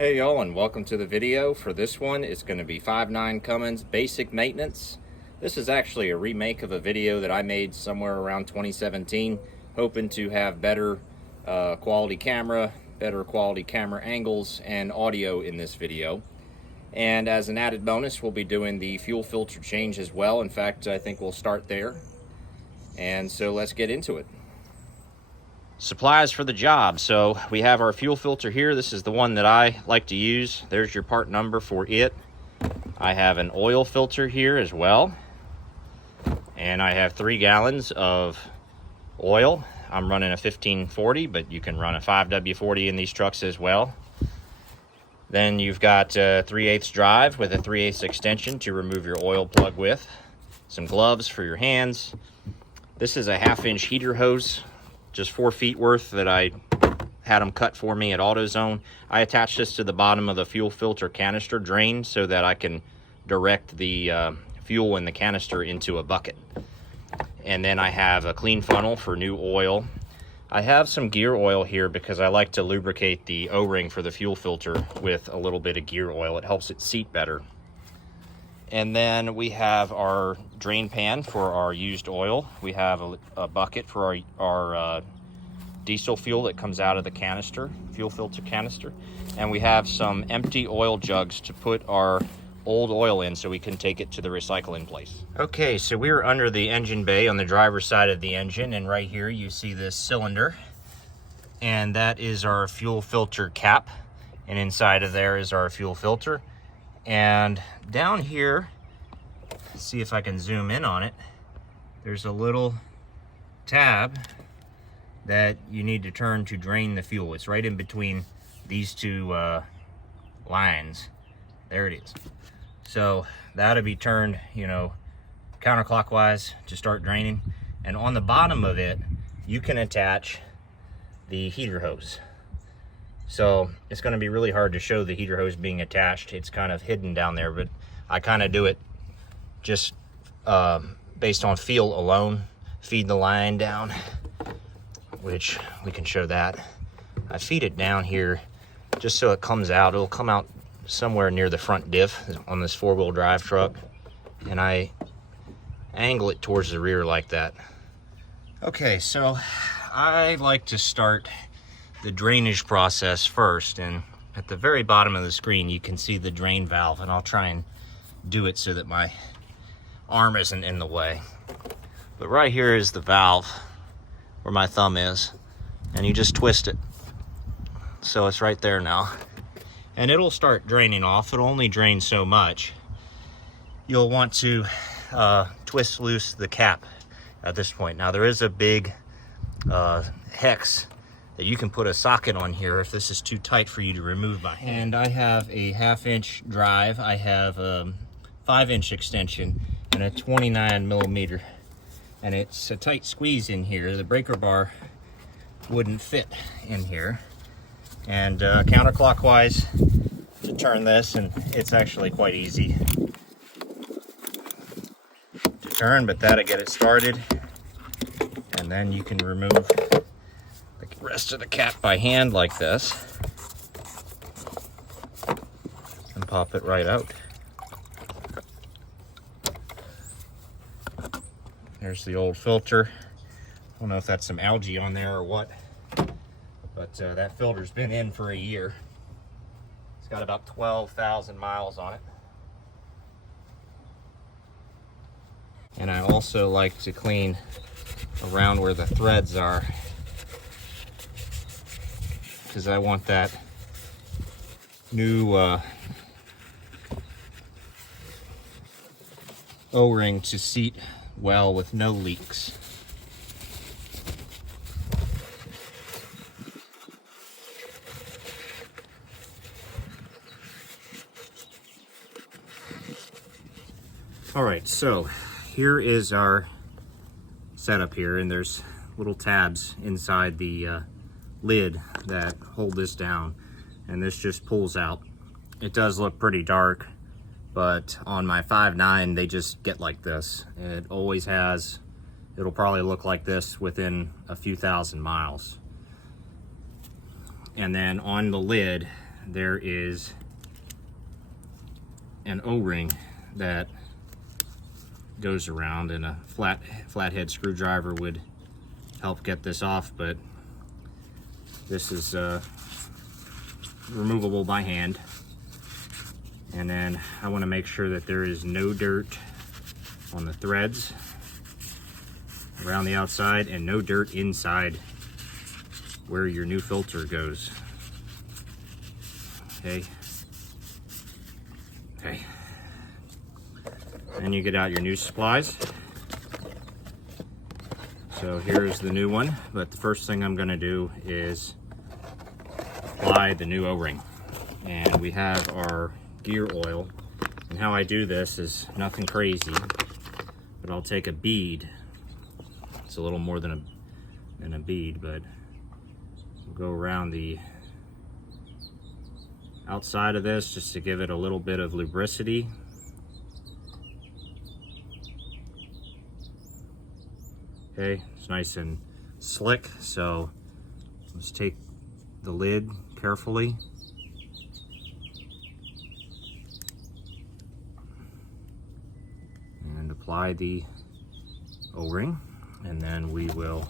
Hey y'all, and welcome to the video. For this one, it's going to be 5.9 Cummins basic maintenance. This is actually a remake of a video that I made somewhere around 2017, hoping to have better quality camera, better quality camera angles, and audio in this video. And as an added bonus, we'll be doing the fuel filter change as well. In fact, I think we'll start there. And so let's get into it. Supplies for the job. So we have our fuel filter here. This is the one that I like to use. There's your part number for it. I have an oil filter here as well. And I have 3 gallons of oil. I'm running a 1540, but you can run a 5W40 in these trucks as well. Then you've got a 3/8 drive with a 3/8 extension to remove your oil plug with. Some gloves for your hands. This is a 1/2-inch heater hose, just 4 feet worth that I had them cut for me at AutoZone. I attached this to the bottom of the fuel filter canister drain so that I can direct the fuel in the canister into a bucket. And then I have a clean funnel for new oil. I have some gear oil here because I like to lubricate the O-ring for the fuel filter with a little bit of gear oil. It helps it seat better. And then we have our drain pan for our used oil. We have a bucket for our diesel fuel that comes out of the canister, fuel filter canister. And we have some empty oil jugs to put our old oil in so we can take it to the recycling place. Okay, so we're under the engine bay on the driver's side of the engine, and right here you see this cylinder. And that is our fuel filter cap. And inside of there is our fuel filter. And down here, see if I can zoom in on it, there's a little tab that you need to turn to drain the fuel. It's right in between these two lines. There it is. So that'll be turned, counterclockwise to start draining. And on the bottom of it, you can attach the heater hose. So it's going to be really hard to show the heater hose being attached. It's kind of hidden down there, but I kind of do it just based on feel alone. Feed the line down, which we can show that. I feed it down here just so it comes out. It'll come out somewhere near the front diff on this 4-wheel drive truck. And I angle it towards the rear like that. Okay, so I like to start the drainage process first, and at the very bottom of the screen you can see the drain valve, and I'll try and do it so that my arm isn't in the way. But right here is the valve where my thumb is, and you just twist it so it's right there now, and it'll start draining off. It'll only drain so much. You'll want to twist loose the cap at this point. Now there is a big hex that you can put a socket on here if this is too tight for you to remove by hand. And I have a 1/2-inch drive. I have a 5-inch extension and a 29mm, and it's a tight squeeze in here. The breaker bar wouldn't fit in here. And counterclockwise to turn this, and it's actually quite easy to turn, but that'll get it started. And then you can remove the rest of the cap by hand like this and pop it right out. There's the old filter. I don't know if that's some algae on there or what, but that filter's been in for a year. It's got about 12,000 miles on it. And I also like to clean around where the threads are, because I want that new O-ring to seat well with no leaks. All right, so here is our setup here, and there's little tabs inside the lid that hold this down, and this just pulls out. It does look pretty dark, but on my 5.9 they just get like this. It always has. It'll probably look like this within a few thousand miles. And then on the lid there is an O-ring that goes around, and a flathead screwdriver would help get this off, but this is removable by hand. And then I want to make sure that there is no dirt on the threads around the outside and no dirt inside where your new filter goes. Okay. Then you get out your new supplies. So here's the new one, but the first thing I'm going to do is apply the new O-ring. And we have our gear oil, and how I do this is nothing crazy, but I'll take a bead. It's a little more than a bead, but we'll go around the outside of this just to give it a little bit of lubricity. Okay, it's nice and slick, so let's take the lid carefully and apply the O-ring, and then we will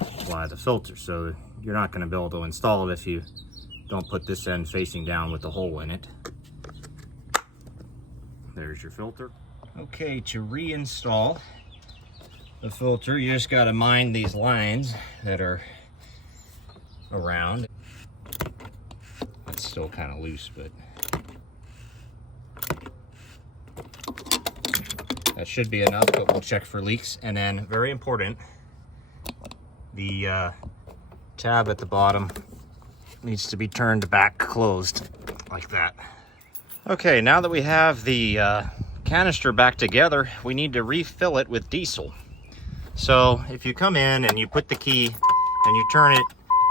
apply the filter. So you're not going to be able to install it if you don't put this end facing down with the hole in it. There's your filter. Okay, to reinstall the filter, you just got to mind these lines that are around. It's still kind of loose, but that should be enough, but we'll check for leaks. And then, very important, the tab at the bottom needs to be turned back closed like that. Okay, now that we have the canister back together, we need to refill it with diesel. So if you come in and you put the key and you turn it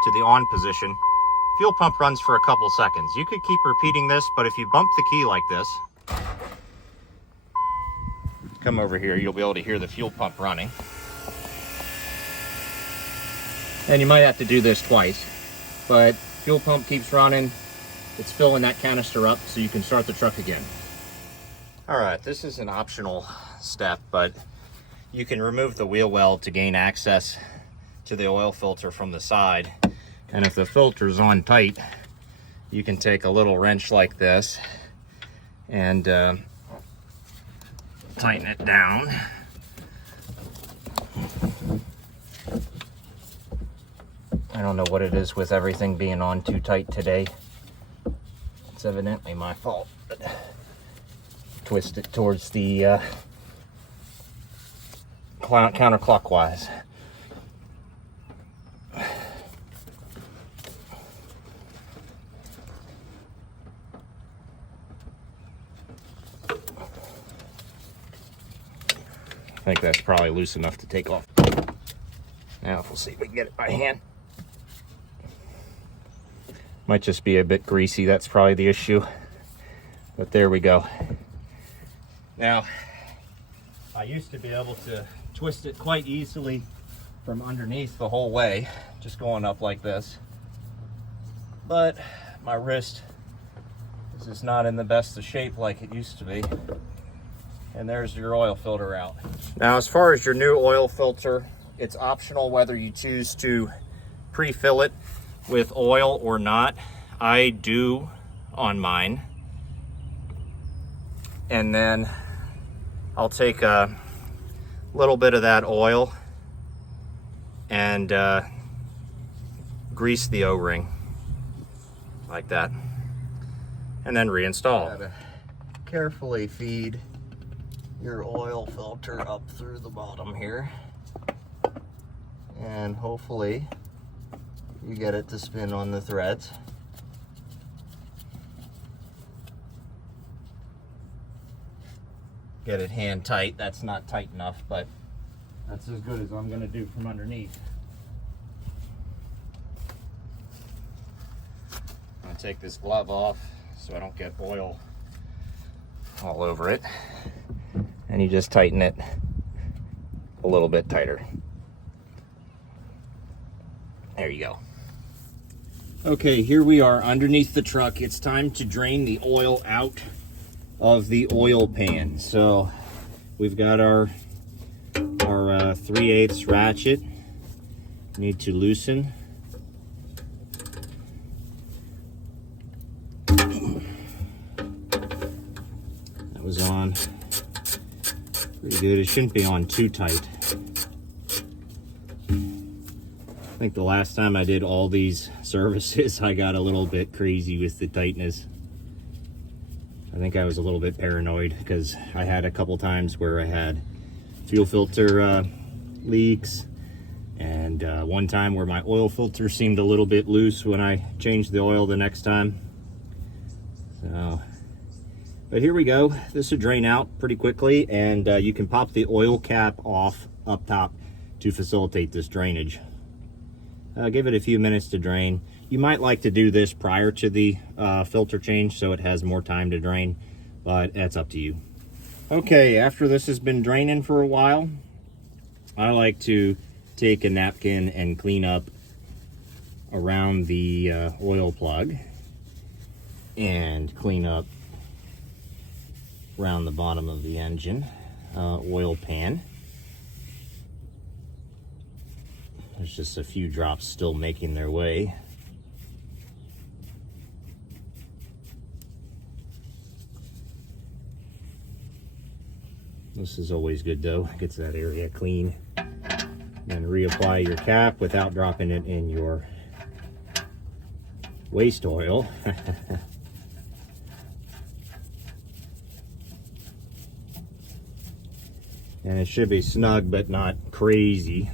to the on position, fuel pump runs for a couple seconds. You could keep repeating this, but if you bump the key like this, come over here, you'll be able to hear the fuel pump running. And you might have to do this twice, but fuel pump keeps running. It's filling that canister up so you can start the truck again. All right, this is an optional step, but you can remove the wheel well to gain access to the oil filter from the side. And if the filter's on tight, you can take a little wrench like this and tighten it down. I don't know what it is with everything being on too tight today. It's evidently my fault. But twist it towards the counterclockwise. I think that's probably loose enough to take off. Now we'll see if we can get it by hand. Might just be a bit greasy, that's probably the issue. But there we go. Now, I used to be able to twist it quite easily from underneath the whole way, just going up like this. But my wrist is just not in the best of shape like it used to be. And there's your oil filter out. Now, as far as your new oil filter, it's optional whether you choose to pre-fill it with oil or not. I do on mine. And then I'll take a little bit of that oil and grease the O-ring like that, and then reinstall. Carefully feed your oil filter up through the bottom here, and hopefully you get it to spin on the threads. Get it hand tight. That's not tight enough, but that's as good as I'm going to do from underneath. I'm going to take this glove off so I don't get oil all over it. And you just tighten it a little bit tighter. There you go. Okay, here we are underneath the truck. It's time to drain the oil out of the oil pan. So we've got our 3/8 ratchet. Need to loosen. That was on pretty good. It shouldn't be on too tight. I think the last time I did all these services, I got a little bit crazy with the tightness. I think I was a little bit paranoid because I had a couple times where I had fuel filter leaks, and one time where my oil filter seemed a little bit loose when I changed the oil the next time. So, but here we go. This will drain out pretty quickly, and you can pop the oil cap off up top to facilitate this drainage. Give it a few minutes to drain. You might like to do this prior to the filter change so it has more time to drain, but that's up to you. Okay, after this has been draining for a while, I like to take a napkin and clean up around the oil plug and clean up around the bottom of the engine oil pan. There's just a few drops still making their way. This is always good though, gets that area clean. And reapply your cap without dropping it in your waste oil. And it should be snug but not crazy.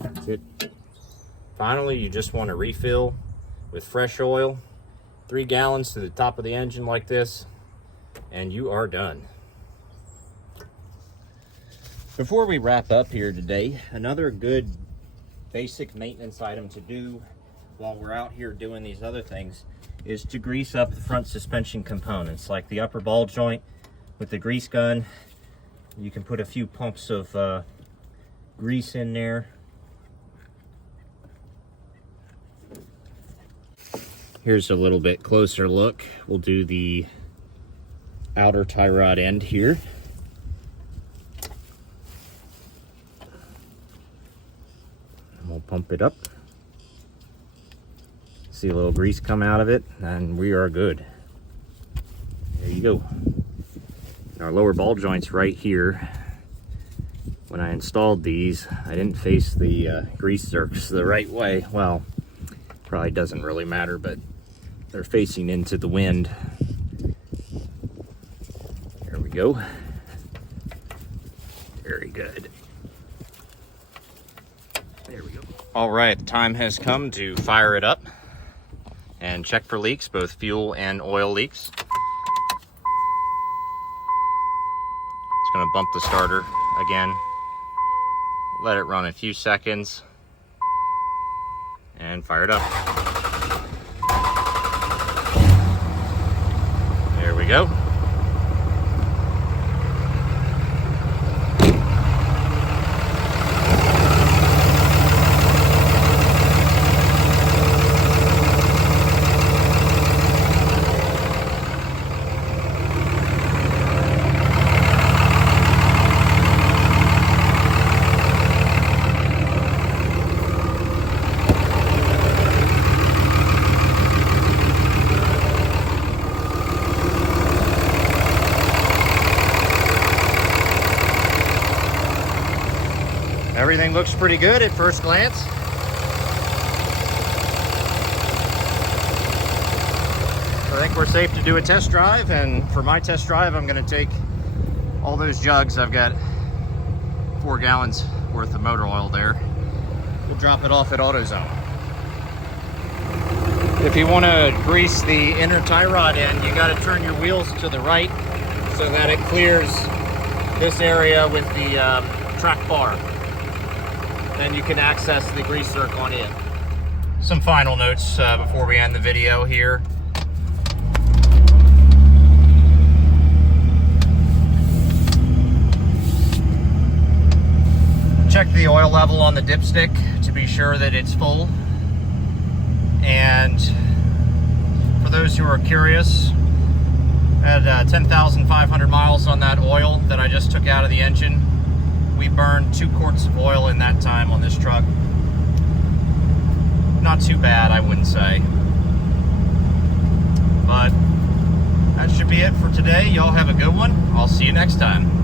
That's it. Finally, you just want to refill with fresh oil, 3 gallons to the top of the engine like this, and you are done. Before we wrap up here today, another good basic maintenance item to do while we're out here doing these other things is to grease up the front suspension components, like the upper ball joint with the grease gun. You can put a few pumps of grease in there. Here's a little bit closer look. We'll do the outer tie rod end here. And we'll pump it up. See a little grease come out of it, and we are good. There you go. Our lower ball joint's right here. When I installed these, I didn't face the grease zerks the right way. Well, probably doesn't really matter, but they're facing into the wind. There we go. Very good. There we go. All right, the time has come to fire it up and check for leaks, both fuel and oil leaks. It's gonna bump the starter again. Let it run a few seconds and fire it up. There we go. Everything looks pretty good at first glance. I think we're safe to do a test drive, and for my test drive, I'm going to take all those jugs. I've got 4 gallons worth of motor oil there. We'll drop it off at AutoZone. If you want to grease the inner tie rod end, you got to turn your wheels to the right so that it clears this area with the track bar. Then you can access the grease zerk on it. Some final notes before we end the video here. check the oil level on the dipstick to be sure that it's full. And for those who are curious, I had 10,500 miles on that oil that I just took out of the engine. We burned 2 quarts of oil in that time on this truck. Not too bad, I wouldn't say. But that should be it for today. Y'all have a good one. I'll see you next time.